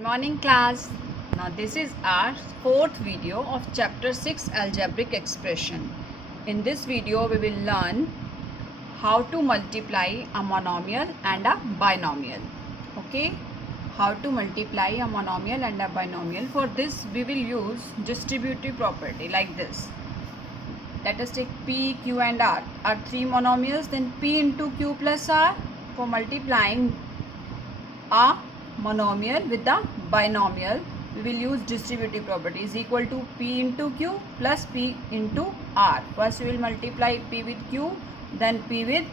Morning class. Now this is our fourth video of chapter 6 algebraic expression. In this video we will learn how to multiply a monomial and a binomial. Okay, how to multiply a monomial and a binomial. For this we will use distributive property like this. Let us take P, Q and R are three monomials, then P into Q plus R for multiplying a monomial with the binomial. We will use distributive property is equal to P into Q plus P into R. First we will multiply P with Q, then P with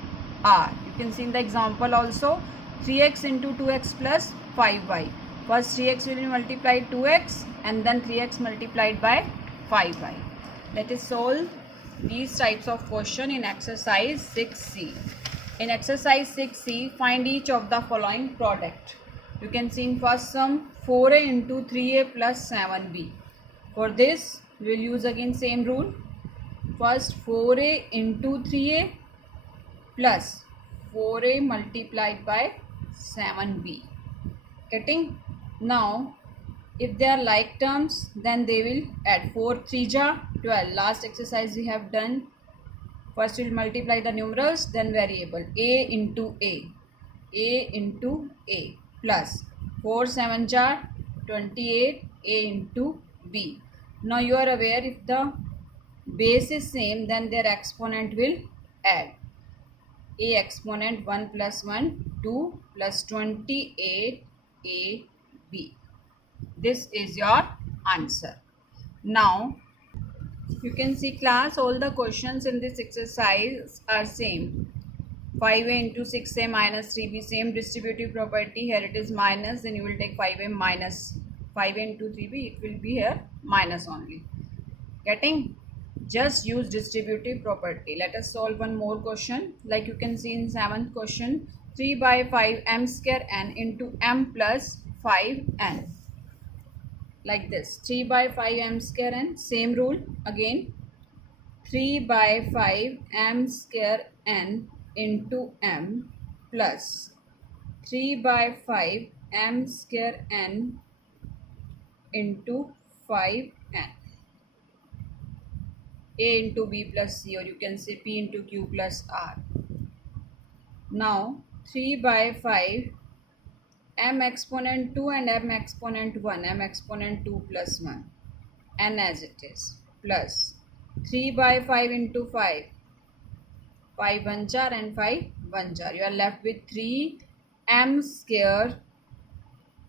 R. You can see in the example also 3x into 2x plus 5y. First 3x will be multiplied 2x and then 3x multiplied by 5y. Let us solve these types of question in exercise 6C. In exercise 6C, find each of the following product. You can see in first sum 4a into 3a plus 7b. For this, we will use again same rule. First 4a into 3a plus 4a multiplied by 7b. Getting? Now, if they are like terms, then they will add 4 3 jar 12. Last exercise we have done. First we will multiply the numerals, then variable a into a plus 4 7 jar 28 a into b. Now you are aware if the base is same, then their exponent will add. A exponent 1 plus 1 2 plus 28 a b. This is your answer. Now you can see class, all the questions in this exercise are same. 5a into 6a minus 3b, same distributive property. Here it is minus, then you will take 5a minus 5a into 3b, it will be here minus only. Getting? Just use distributive property. Let us solve one more question. Like you can see in 7th question, 3 by 5 m square n into m plus 5n. Like this, 3 by 5 m square n, same rule again, 3 by 5 m square n into m plus 3 by 5 m square n into 5n. A into b plus c, or you can say p into q plus r. Now 3 by 5 m exponent 2 and m exponent 1, m exponent 2 plus 1, n as it is, plus 3 by 5 into 5, 5 1 jar and 5 1 jar. You are left with 3 m square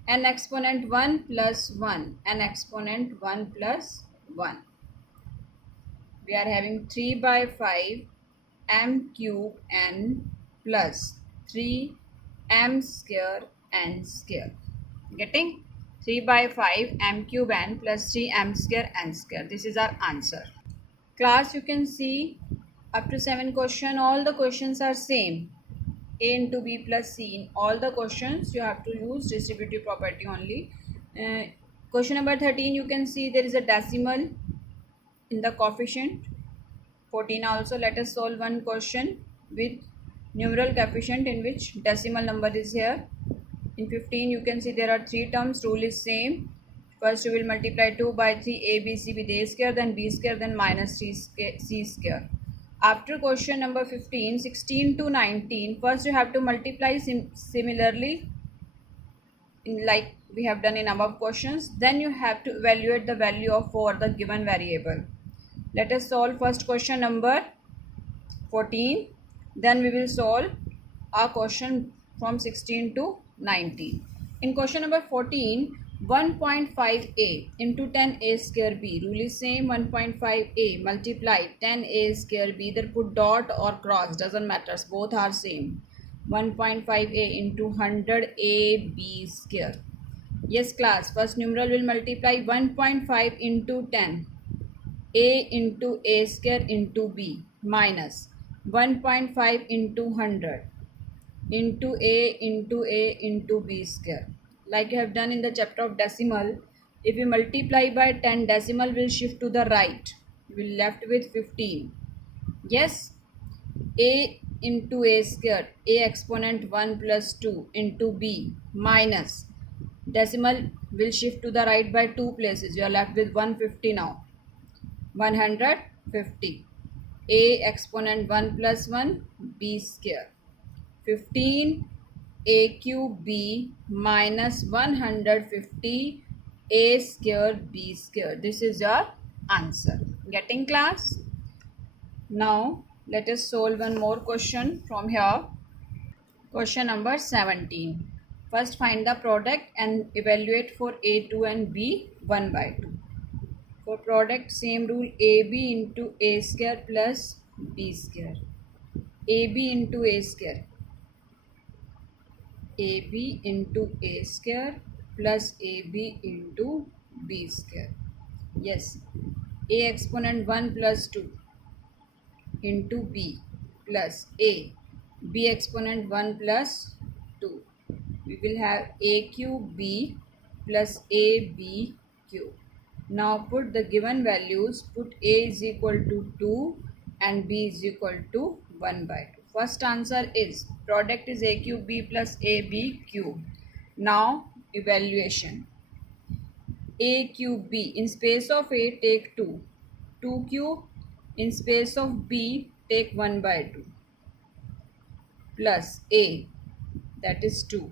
n exponent 1 plus 1, n exponent 1 plus 1. We are having 3 by 5 m cube n plus 3 m square n square. Getting? 3 by 5 m cube n plus 3 m square n square. This is our answer. Class, you can see up to 7 question, all the questions are same. A into b plus c. In all the questions you have to use distributive property only. Question number 13, you can see there is a decimal in the coefficient. 14 also. Let us solve one question with numeral coefficient in which decimal number is here. In 15 you can see there are 3 terms. Rule is same. First you will multiply 2 by 3 abc with a square, then b square, then minus 3 c square. After question number 15, 16 to 19, first you have to multiply similarly like we have done in above questions. Then you have to evaluate the value of for the given variable. Let us solve first question number 14. Then we will solve our question from 16 to 19. In question number 14, 1.5a into 10a square b. Rule is same. 1.5a multiply 10a square b. Either put dot or cross, doesn't matter. Both are same. 1.5a into 100a b square. Yes class, first numeral will multiply 1.5 into 10 a into a square into b minus 1.5 into 100 into a into b square. Like you have done in the chapter of decimal, if you multiply by 10, decimal will shift to the right. You will left with 15. Yes, a into a square, a exponent 1 plus 2 into b minus decimal will shift to the right by 2 places. You are left with 150 now. 150. A exponent 1 plus 1 b square. 15 a cube b minus 150 a square b square. This is your answer. Getting class? Now let us solve one more question from here. Question number 17. First find the product and evaluate for a2 and b 1 by 2. For product, same rule, ab into a square plus b square. ab into a square. ab into a square plus ab into b square. Yes. A exponent 1 plus 2 into b plus a. B exponent 1 plus 2. We will have a cube b plus ab cube. Now put the given values. Put a is equal to 2 and b is equal to 1 by 2. First answer is product is a cube b plus ab cube. Now evaluation. A cube b. In space of a take 2. 2 cube. In space of b take 1 by 2. Plus a, that is 2.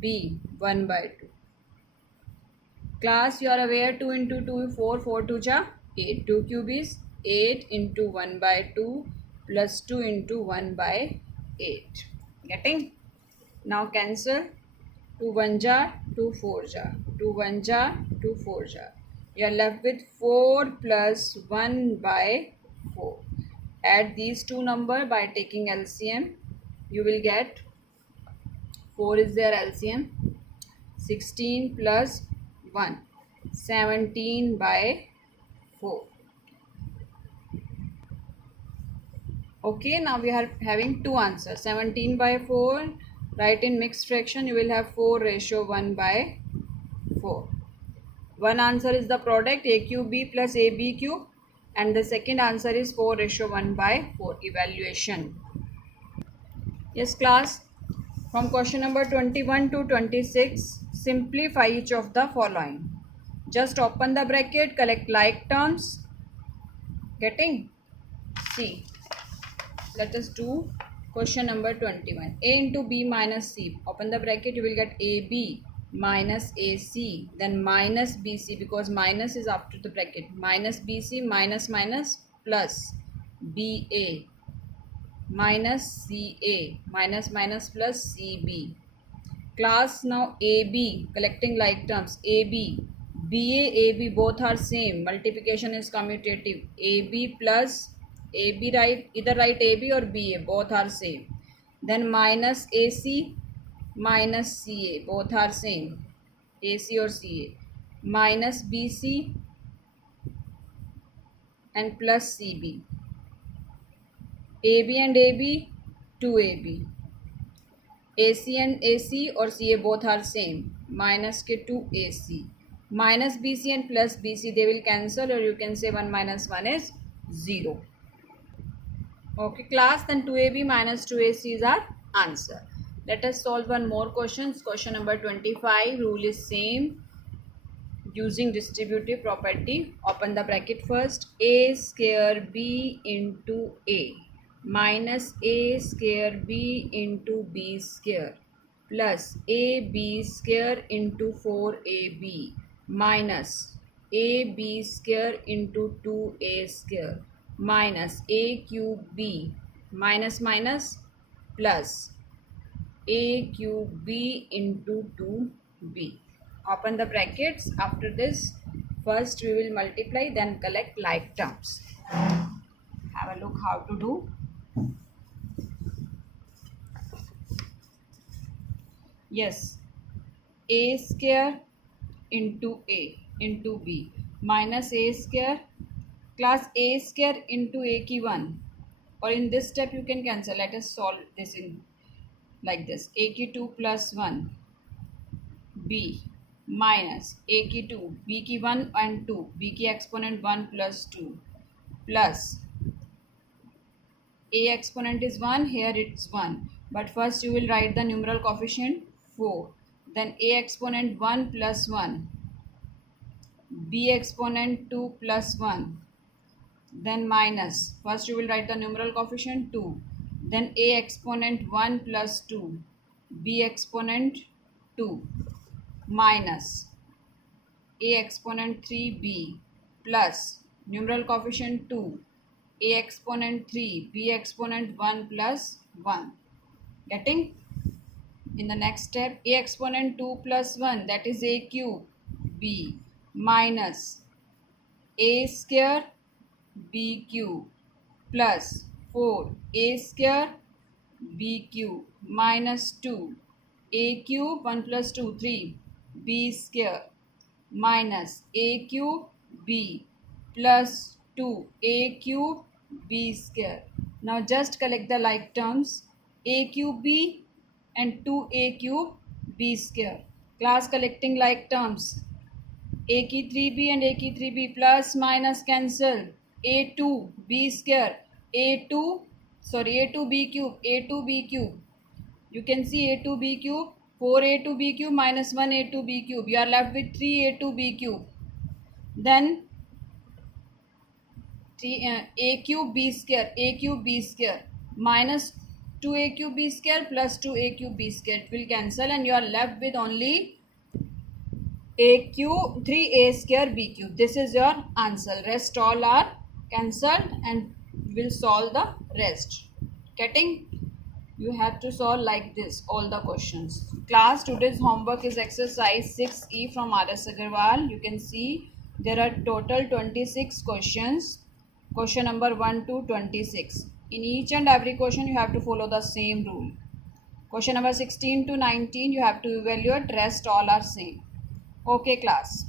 B 1 by 2. Class, you are aware 2 into 2 4, 4 2 ja 8. 2 cube is 8 into 1 by 2 plus 2 into 1 by 8. Getting? Now cancel. 2 1 ja 2 4 ja 2 1 ja 2 4 ja. You are left with 4 plus 1 by 4. Add these two numbers by taking LCM. You will get 4 is their LCM. 16 plus 1. 17 by 4. Okay, now we are having two answers. 17 by 4. Write in mixed fraction. You will have 4 ratio 1 by 4. One answer is the product a cube b plus ab cube. And the second answer is 4 ratio 1 by 4. Evaluation. Yes, class. From question number 21 to 26, simplify each of the following. Just open the bracket, collect like terms. Getting? C. Let us do question number 21. A into b minus c. Open the bracket, you will get ab minus ac. Then minus bc, because minus is after the bracket. Minus bc minus minus plus ba minus CA, minus minus plus CB. Class, now AB, collecting like terms, AB, BA, AB both are same, multiplication is commutative. AB plus AB, right, either write AB or BA, both are same. Then minus AC minus CA, both are same, AC or CA. Minus BC and plus CB. AB and AB, 2AB. AC and AC or CA both are same. Minus के 2AC. Minus BC and plus BC, they will cancel, or you can say 1 minus 1 is 0. Okay class, then 2AB minus 2AC is our answer. Let us solve one more question. Question number 25. Rule is same. Using distributive property, open the bracket first. A square B into A minus a square b into b square plus ab square into 4ab minus ab square into 2a square minus a cube b minus minus plus a cube b into 2b. Open the brackets. After this, first we will multiply, then collect like terms. Have a look how to do. Yes, a square into a into b minus a square. Class, a square into a की 1, or in this step you can cancel. Let us solve this in like this. A की 2 plus 1 b minus a की 2 b की 1 and 2 b की exponent 1 plus 2 plus a exponent is 1, here it's 1, but first you will write the numeral coefficient 4, then a exponent 1 plus 1, b exponent 2 plus 1, then minus, first you will write the numeral coefficient 2, then a exponent 1 plus 2, b exponent 2, minus a exponent 3b plus numeral coefficient 2, a exponent 3, b exponent 1 plus 1. Getting? In the next step, a exponent 2 plus 1, that is a cube, b, minus a square b cube plus 4 a square b cube minus 2 a cube 1 plus 2 3 b square minus a cube b plus 2 a cube b square. Now just collect the like terms, a cube b and 2a cube b square. Class, collecting like terms, a की 3b and a की 3b plus minus cancel, a2 b square, a2 b cube, a2 b cube, you can see a2 b cube, 4a2 b cube minus 1a2 b cube, you are left with 3a2 b cube, then a cube b square minus 2a cube b square plus 2a cube b square, it will cancel and you are left with only a cube 3a square b cube. This is your answer. Rest all are cancelled and will solve the rest. Getting? You have to solve like this all the questions. Class, today's homework is exercise 6E from R.S. Agarwal. You can see there are total 26 questions. Question number 1 to 26. In each and every question you have to follow the same rule. Question number 16 to 19 you have to evaluate, rest all are same. Okay class.